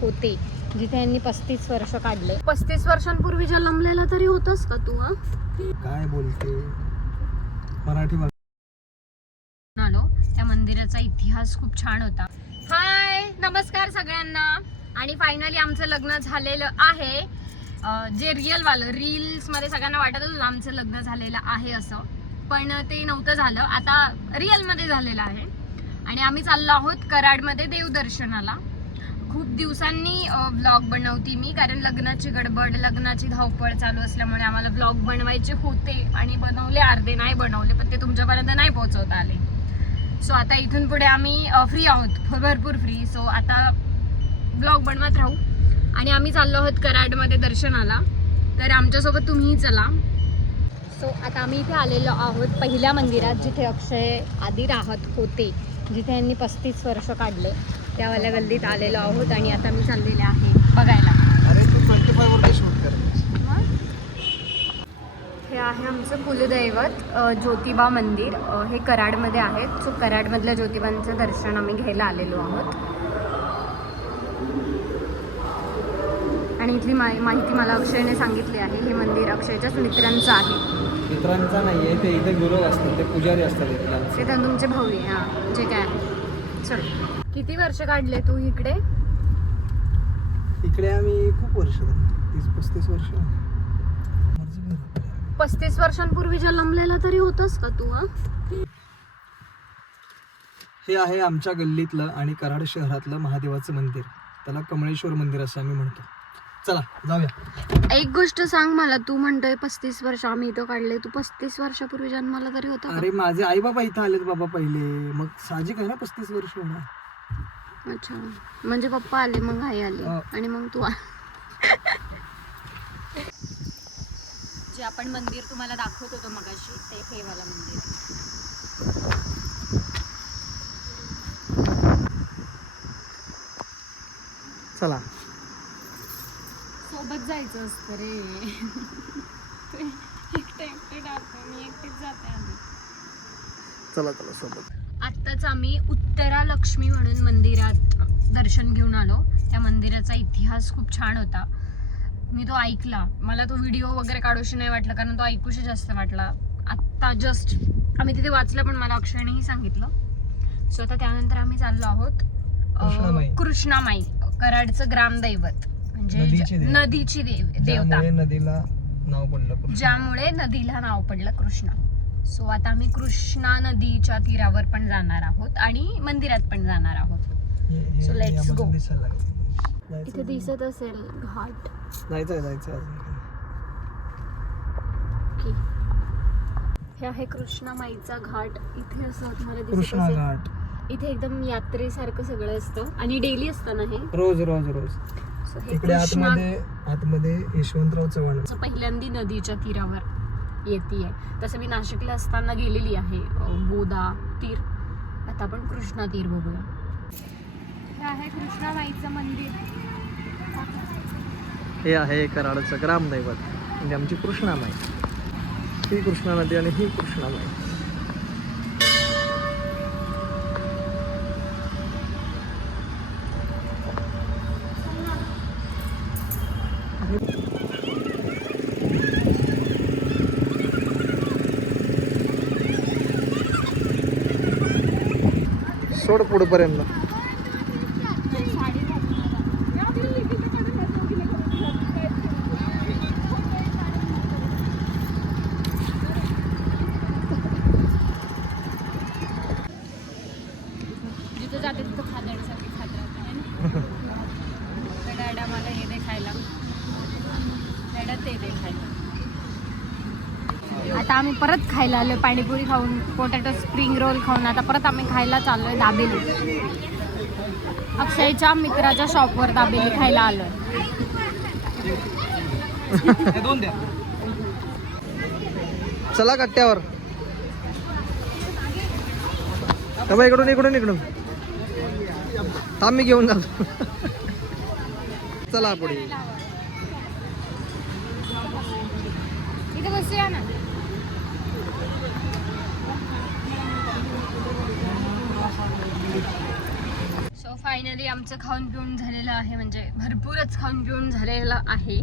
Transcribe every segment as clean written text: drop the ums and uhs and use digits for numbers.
होते जिथे यांनी 35 वर्ष काढले. 35 वर्षांपूर्वी जन्मलेला तरी होतस का तू? काय बोलते मराठी आलो. त्या मंदिराचा इतिहास खूप छान होता. हाय नमस्कार सगळ्यांना. आणि फायनली आमचं लग्न झालेलं आहे. जे रिअल वालं रील्स मध्ये सगळ्यांना वाटत होतं आमचं लग्न झालेलं आहे असं, पण ते नव्हतं झालं. आता रिअल मध्ये झालेलं आहे. आणि आम्ही चाललो आहोत कराडमध्ये देवदर्शनाला. खूप दिवसांनी व्लॉग बनवती मी, कारण लग्नाची गडबड, लग्नाची धावपळ चालू असल्यामुळे आम्हाला व्लॉग बनवायचे होते आणि बनवले, अर्धे नाही बनवले, पण ते तुमच्यापर्यंत नाही पोहोचवता आले. सो आता इथून पुढे आम्ही फ्री आहोत, भरपूर फ्री. सो आता व्लॉग बनवत राहू. आणि आम्ही चाललो आहोत कराडमध्ये दर्शनाला, तर आमच्यासोबत तुम्ही चला. सो आता आम्ही इथे आलेलो आहोत पहिल्या मंदिरात, जिथे अक्षय आधी राहत होते, जिथे यांनी 35 वर्ष काढले. त्यावाल्या गल्लीत आलेलो आहोत आणि आता मी चाललेले आहे बघायला. अरे तू 25 वर शूट कर. हे आहे आमचं कुलदैवत ज्योतिबा मंदिर. हे कराडमध्ये आहे. सो कराडमधल्या ज्योतिबांचं दर्शन आम्ही घ्यायला आलेलो आहोत. आणि इथली माहिती मला अक्षयने सांगितली आहे. हे मंदिर अक्षयच्याच मित्रांचं आहे. मित्रांचा नाही आहे, ते इथे गुरु असतात, ते पुजारी असतात इथले. ते तर तुमचे भाऊ आहे. हां जे काय आहे. चल. किती वर्ष काढले तू इकडे? इकडे आम्ही खूप वर्ष झाली, 30-35 वर्ष. 35 वर्षांपूर्वी जन्मलेला तरी होतस का तू? हे आहे आमच्या गल्लीतलं आणि कराड शहरातलं महादेवाचं मंदिर. त्याला कमळेश्वर मंदिर असं आम्ही म्हणतो. चला जाऊया. एक गोष्ट सांग मला, तू म्हणतोय 35 वर्ष आम्ही इथं काढले, तू 35 वर्षापूर्वी जन्माला तरी होता? अरे माझे आई बाबा इथं आलेत बाबा पहिले, मग साहजिक आहे ना 35 वर्ष होणार. अच्छा, म्हणजे पप्पा आले मग आई आली आणि मग तू जे आपण मंदिर तुम्हाला दाखवत होतो मगाशी, ते हे वाला मंदिर आहे. चला सोबत जायचं असतं रे. एकटे जातो मी, एकटीच जाते आधी. चला चला सोबत. आत्ताच आम्ही उत्तरा लक्ष्मी म्हणून मंदिरात दर्शन घेऊन आलो. त्या मंदिराचा इतिहास खूप छान होता. मी तो ऐकला, मला तो व्हिडिओ वगैरे काढूशी नाही वाटला, कारण तो ऐकूशी जास्त वाटला. आत्ता जस्ट आम्ही तिथे वाचलं, पण मला अक्षयनेही सांगितलं. सो आता त्यानंतर आम्ही चाललो आहोत कृष्णामाई, कराडचं ग्रामदैवत, म्हणजे नदीची देवता, नदीला नाव पडलं, ज्यामुळे नदीला नाव पडलं कृष्णा. सो आता आम्ही कृष्णा नदीच्या तीरावर पण जाणार आहोत आणि मंदिरात पण जाणार आहोत. So let's go. इथे दिसत असेल घाट. जायचं हे आहे कृष्णामाईचा घाट. इथे असं तुम्हाला दिसत कृष्णा असेल, घाट. इथे एकदम यात्रेसारखं सगळं असतं आणि डेली असतं ना हे, रोज. सो हे इकडे कृष्णा आतमध्ये यशवंतराव चव्हाण पहिल्यांदी नदीच्या तीरावर येते. तसं मी नाशिकला असताना गेलेली आहे गोदा तीर. आता आपण कृष्णा तीर बघूया. हे आहे कृष्णामाईचं मंदिर. हे आहे कराडचं ग्रामदैवत, म्हणजे आमची कृष्णामाई. ही कृष्णा नदी आणि ही कृष्णामाई. सोड पुढेपर्यंत. जिथं जाते तिथं खाद्यासाठी खात राहते ना. डॅडा मला हे दे खायला, डॅडा ते दे खायला. आता आम्ही परत खायला आलोय, पाणीपुरी खाऊन, पोटॅटो स्प्रिंग रोल खाऊन. आता परत आम्ही खायला चाललोय दाबेली. अक्षयच्या मित्राच्या शॉपवर दाबेली खायला आलोय. चला कट्ट्यावर. इकडून थांब, मी घेऊन जातो. चला पुढे. इथे बसूया ना. सो सो फायनली आमचं खाऊन पिऊन झालेलं आहे, म्हणजे भरपूरच खाऊन पिऊन झालेलं आहे.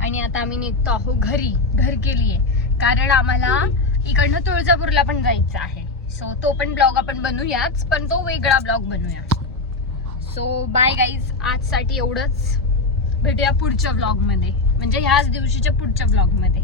आणि आता आम्ही निघतो आहोत घरी. घर केली आहे कारण आम्हाला इकडनं तुळजापूरला पण जायचं आहे. सो तो पण ब्लॉग आपण बनवूयाच, पण तो वेगळा ब्लॉग बनवूया. सो बाय गाईज, आजसाठी एवढंच. भेटूया पुढच्या ब्लॉगमध्ये, म्हणजे ह्याच दिवशीच्या पुढच्या ब्लॉगमध्ये.